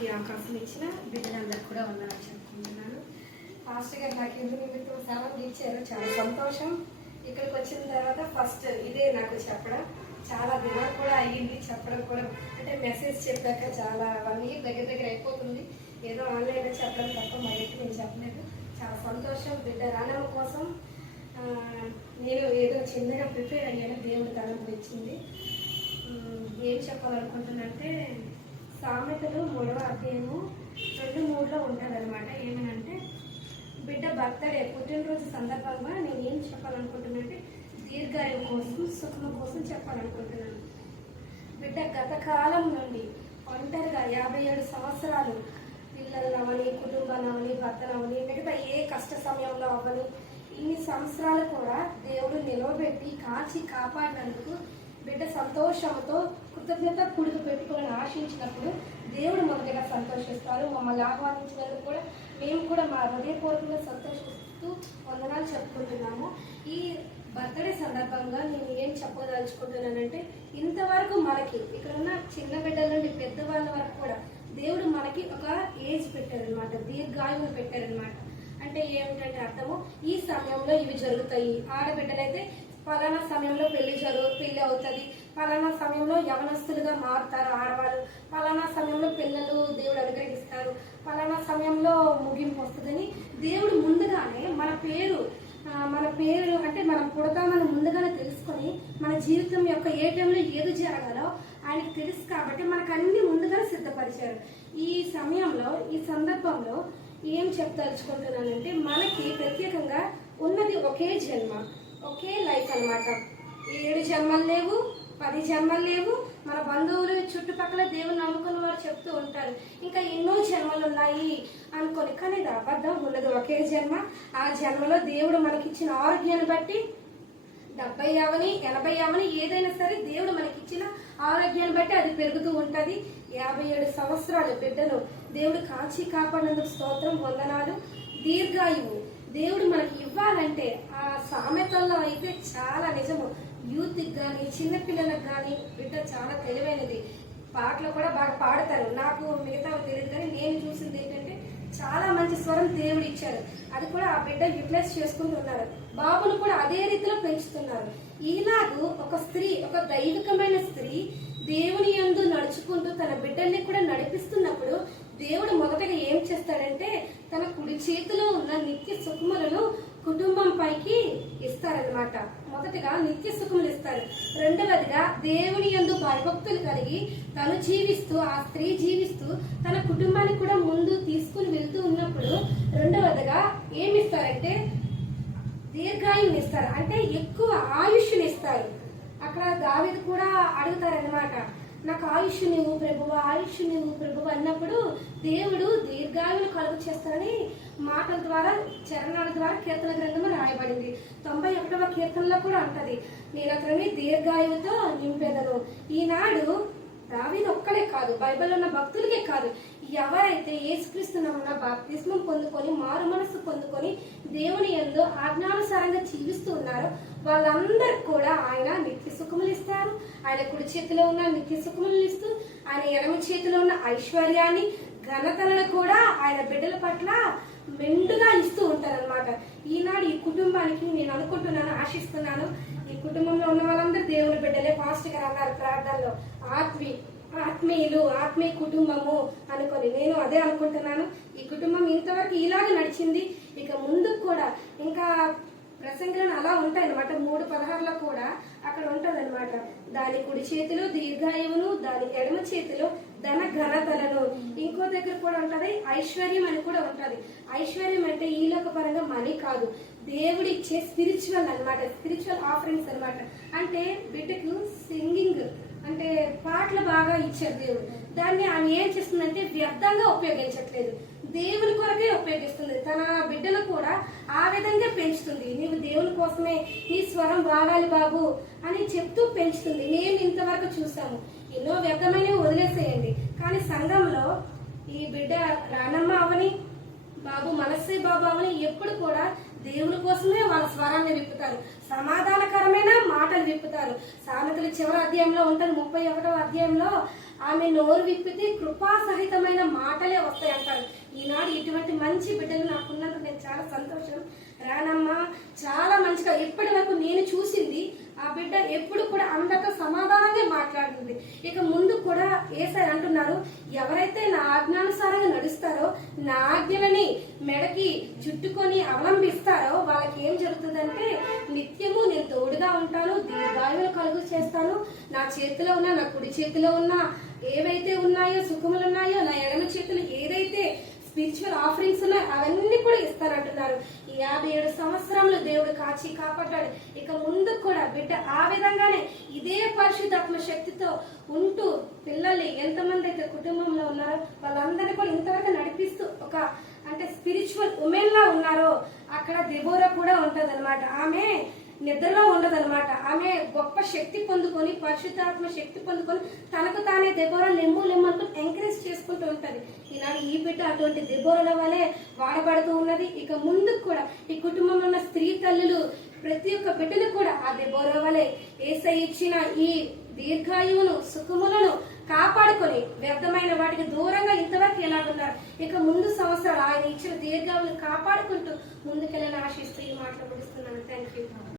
నాకు ఈ అవకాశం ఇచ్చిన బిడ్డలందరూ కూడా ఉన్నారని చెప్పుకుంటున్నాను. ఫాస్ట్ గారు నాకు ఇంటి నిమిత్తం సెలవులు ఇచ్చారు, చాలా సంతోషం. ఇక్కడికి వచ్చిన తర్వాత ఫస్ట్ ఇదే నాకు చెప్పడం, చాలా దినాలు కూడా అయ్యింది చెప్పడం కూడా. అంటే మెసేజ్ చెప్పాక చాలా 1 year దగ్గర అయిపోతుంది. ఏదో ఆన్లైన్లో చెప్పడం తప్ప మరి నేను చెప్పలేదు. చాలా సంతోషం. బిడ్డ రానమ్మ కోసం నేను ఏదో చిన్నగా ప్రిపేర్ అయ్యాను. దేవుడి తలంపు ఇచ్చింది. ఏం చెప్పాలనుకుంటున్నంటే సామెతలు 3వ అధ్యాయము 2:3లో ఉంటుందన్నమాట. ఏమనంటే బిడ్డ బర్త్డే పుట్టినరోజు సందర్భంగా నేను ఏం చెప్పాలనుకుంటున్నానంటే దీర్ఘాయువు కోసం, సుఖం కోసం చెప్పాలనుకుంటున్నాను. బిడ్డ గత కాలం నుండి ఒంటరిగా 57 సంవత్సరాలు పిల్లలనవని, కుటుంబాలవని, భర్తనవని, మిగతా ఏ కష్ట సమయంలో అవ్వని ఇన్ని సంవత్సరాలు కూడా దేవుడు నిలవబెట్టి కాచి కాపాడినందుకు బిడ్డ సంతోషంతో కృతజ్ఞత పుడుకు పెట్టుకోవాలని ఆశించినప్పుడు దేవుడు మొదటిగా సంతోషిస్తారు. మమ్మల్ని ఆహ్వానించినందుకు కూడా మేము కూడా మా హృదయపూర్వకంగా సంతోషిస్తూ వందనాలు చెప్పుకుంటున్నాము. ఈ బర్త్డే సందర్భంగా నేను ఏం చెప్పదలుచుకుంటున్నానంటే ఇంతవరకు మనకి ఇక్కడ ఉన్న చిన్న బిడ్డల నుండి పెద్దవాళ్ళ వరకు కూడా దేవుడు మనకి ఒక ఏజ్ పెట్టారనమాట, దీర్ఘాయువును పెట్టారనమాట. అంటే ఏమిటంటే అర్థము, ఈ సమయంలో ఇవి జరుగుతాయి. ఆడబిడ్డలైతే పలానా సమయంలో పెళ్లి అవుతుంది, పలానా సమయంలో యవనస్తులుగా మారుతారు ఆడవాళ్ళు, పలానా సమయంలో పిల్లలు దేవుడు అనుగ్రహిస్తారు, పలానా సమయంలో ముగింపు వస్తుందని దేవుడు ముందుగానే మన పేరు అంటే మనం పుడతామని ముందుగానే తెలుసుకొని మన జీవితం యొక్క ఏ టైంలో ఏది జరగాలో ఆయనకి తెలుసు. కాబట్టి మనకు అన్ని ముందుగానే సిద్ధపరిచారు. ఈ సమయంలో ఈ సందర్భంలో ఏం చెప్పదలుచుకుంటున్నానంటే మనకి ప్రత్యేకంగా ఉన్నది ఒకే జన్మ, ఒకే లైఫ్ అనమాట. 7 జన్మలు లేవు, 10 జన్మలు లేవు. మన బంధువులు చుట్టుపక్కల దేవుని నమ్ముకున్న వారు చెప్తూ ఉంటారు ఇంకా ఎన్నో జన్మలు ఉన్నాయి అనుకొని, కానీ ఇది అబద్ధం. ఉన్నది ఒకే జన్మ. ఆ జన్మలో దేవుడు మనకిచ్చిన ఆరోగ్యాన్ని బట్టి 70 అవని 80 అవని ఏదైనా సరే దేవుడు మనకిచ్చిన ఆరోగ్యాన్ని బట్టి అది పెరుగుతూ ఉంటుంది. 57 సంవత్సరాలు బిడ్డను దేవుడు కాచి కాపాడినందుకు స్తోత్రం, వందనాలు. దీర్ఘాయువు దేవుడు మనకి ఇవ్వాలంటే ఆ సామెతల్లో అయితే చాలా నిజము. యూత్కి కానీ చిన్నపిల్లలకు కానీ బిడ్డ చాలా తెలివైనది. పాటలు కూడా బాగా పాడతారు. నాకు మిగతా తెలియదు, కానీ నేను చూసింది ఏంటంటే చాలా మంచి స్వరం దేవుడు ఇచ్చారు. అది కూడా ఆ బిడ్డ యూటిలైజ్ చేసుకుంటున్నారు. బాబును కూడా అదే రీతిలో పెంచుతున్నారు. ఈలాగూ ఒక స్త్రీ, ఒక దైవికమైన స్త్రీ దేవుని యందు నడుచుకుంటూ తన బిడ్డల్ని కూడా నడిపిస్తున్నప్పుడు దేవుడు మొదటగా ఏం చేస్తాడంటే తన కుడి చేతిలో ఉన్న నిత్య సుఖములను కుటుంబం పైకి ఇస్తారనమాట. మొదటగా నిత్య సుఖములు ఇస్తారు. రెండవదిగా దేవుని యందు భయభక్తులు కలిగి తను జీవిస్తూ, ఆ స్త్రీ జీవిస్తూ తన కుటుంబాన్ని కూడా ముందు తీసుకుని వెళ్తూ ఉన్నప్పుడు రెండవదిగా ఏమిస్తారంటే దీర్ఘాయువుని ఇస్తారు. అంటే ఎక్కువ ఆయుష్ని ఇస్తారు. అక్కడ దావీదు కూడా అడుగుతారనమాట, నాకు ఆయుష్ నీవు ప్రభువు, ఆయుష్ నీవు ప్రభువు అన్నప్పుడు దేవుడు దీర్ఘాయువును కలుగు చేస్తారని మాటల ద్వారా, చరణాల ద్వారా కీర్తన గ్రంథము రాయబడింది. 91వ కీర్తనలో కూడా అంటది, నేను అతని దీర్ఘాయువుతో నింపెదను. ఈనాడు దావీదు ఒక్కడే కాదు, బైబిల్లో ఉన్న భక్తులకే కాదు, ఎవరైతే యేసుక్రీస్తున్న బాప్తిస్మం పొందుకొని మారు మనస్సు పొందుకొని దేవుని యందు ఆజ్ఞానుసారంగా జీవిస్తూ ఉన్నారో వాళ్ళందరికి కూడా ఆయన నిత్య సుఖములు ఇస్తారు. ఆయన కుడి చేతిలో ఉన్న నిత్య సుఖములు ఇస్తూ ఆయన ఎడమ చేతిలో ఉన్న ఐశ్వర్యాన్ని, ఘనతలను కూడా ఆయన బిడ్డల పట్ల మెండుగా ఇస్తూ ఉంటారనమాట. ఈనాడు ఈ కుటుంబానికి నేను అనుకుంటున్నాను, ఆశిస్తున్నాను, ఈ కుటుంబంలో ఉన్న వాళ్ళందరూ దేవుని బిడ్డలే. పాస్టర్ గారు అన్నారు ప్రార్థనలో ఆత్మీయులు, ఆత్మీయ కుటుంబము అనుకొని. నేను అదే అనుకుంటున్నాను. ఈ కుటుంబం ఇంతవరకు ఇలాగే నడిచింది. ఇక ముందుకు కూడా ఇంకా ప్రసంగాలు అలా ఉంటాయన్నమాట. 3:16లో కూడా అక్కడ ఉంటదన్నమాట, దాని కుడి చేతిలో దీర్ఘాయువును, దాని ఎడమ చేతిలో ధన ఘనతలను. ఇంకో దగ్గర కూడా ఉంటది ఐశ్వర్యం అని కూడా ఉంటది. ఐశ్వర్యం అంటే ఈ లోక పరంగా మనీ కాదు, దేవుడు ఇచ్చే స్పిరిచువల్ అనమాట, స్పిరిచువల్ ఆఫరింగ్స్ అనమాట. అంటే బిడ్డకు సింగింగ్ అంటే పాటలు బాగా ఇచ్చారు దేవుడు. దాన్ని ఆమె ఏం చేస్తుందంటే వ్యర్థంగా ఉపయోగించట్లేదు, దేవుని కొరకే ఉపయోగిస్తుంది. తన బిడ్డను కూడా ఆ విధంగా పెంచుతుంది. నీవు దేవుని కోసమే నీ స్వరం వాడాలి బాబు అని చెప్తూ పెంచుతుంది. మేము ఇంతవరకు చూసాము. ఎన్నో వ్యర్థమైనవి వదిలేసేయండి, కానీ సంఘంలో ఈ బిడ్డ రానమ్మ అవని, బాబు మనస్సే బాబు అవని ఎప్పుడు కూడా దేవుని కోసమే వాళ్ళ స్వరాన్ని విప్పుతారు, సమాధానకరమైన మాటలు విప్పుతారు. సామెతలు చివరి అధ్యాయంలో ఉంటారు, 31వ అధ్యాయంలో ఆమె నోరు విప్పితే కృపాసహితమైన మాటలే వస్తాయి అంటారు. ఈనాడు ఇటువంటి మంచి బిడ్డలు నాకున్నందుకు నేను చాలా సంతోషం. రానమ్మా, చాలా మంచిగా ఇప్పటి వరకు నేను చూసింది ఆ బిడ్డ ఎప్పుడు కూడా అందరితో సమాధానంగా మాట్లాడుతుంది. ఇక ముందు కూడా యేసయ్య అంటున్నారు, ఎవరైతే నా ఆజ్ఞానుసారంగా నడుస్తారో, నా ఆజ్ఞలని మెడకి చుట్టుకొని అవలంబిస్తారో వాళ్ళకి ఏం జరుగుతుందంటే నిత్యము నేను తోడుగా ఉంటాను, దీర్ఘాయువులు కలుగు చేస్తాను. నా చేతిలో ఉన్న, నా కుడి చేతిలో ఉన్న ఏవైతే ఉన్నాయో సుఖములు ఉన్నాయో, నా ఎడమ చేతులు ఏదైతే స్పిరిచువల్ ఆఫరింగ్స్ ఉన్నాయి అవన్నీ కూడా ఇస్తానంటున్నారు. ఈ 57 సంవత్సరాలు దేవుడు కాచి కాపాడాడు. ఇక ముందు కూడా బిడ్డ ఆ విధంగానే ఇదే పరిశుద్ధాత్మ శక్తితో ఉంటూ పిల్లల్ని ఎంతమంది అయితే కుటుంబంలో ఉన్నారో వాళ్ళందరినీ కూడా ఇంతవరకు నడిపిస్తూ ఒక అంటే స్పిరిచువల్ ఉమెన్ లా ఉన్నారో అక్కడ దెబోరా కూడా ఉంటది అనమాట. ఆమె నిద్రలో ఉండదన్నమాట. ఆమె గొప్ప శక్తి పొందుకొని, పరిశుద్ధాత్మ శక్తి పొందుకొని తనకు తానే దెబోరా లెమ్ము అనుకుని ఎంకరేజ్ చేసుకుంటూ ఉంటది. ఈనాడు ఈ బిడ్డ అటువంటి దెబోరాల వలె వాడబడుతూ ఉన్నది. ఇక ముందుకు కూడా ఈ కుటుంబంలో ఉన్న స్త్రీ తల్లులు ప్రతి ఒక్క బిడ్డను కూడా ఆ దెబోరా వలె యేసయ్య ఇచ్చిన ఈ దీర్ఘాయువును సుఖములను కాపాడుకొని వ్యర్థమైన వాటికి దూరంగా ఇంతవరకు ఎలాగున్నారు, ఇక ముందు సంవత్సరాలు ఆయన ఇచ్చిన దీర్ఘాయువును కాపాడుకుంటూ ముందుకెళ్ళని ఆశిస్తూ ఈ మాటలు ముగిస్తున్నాను. Thank you.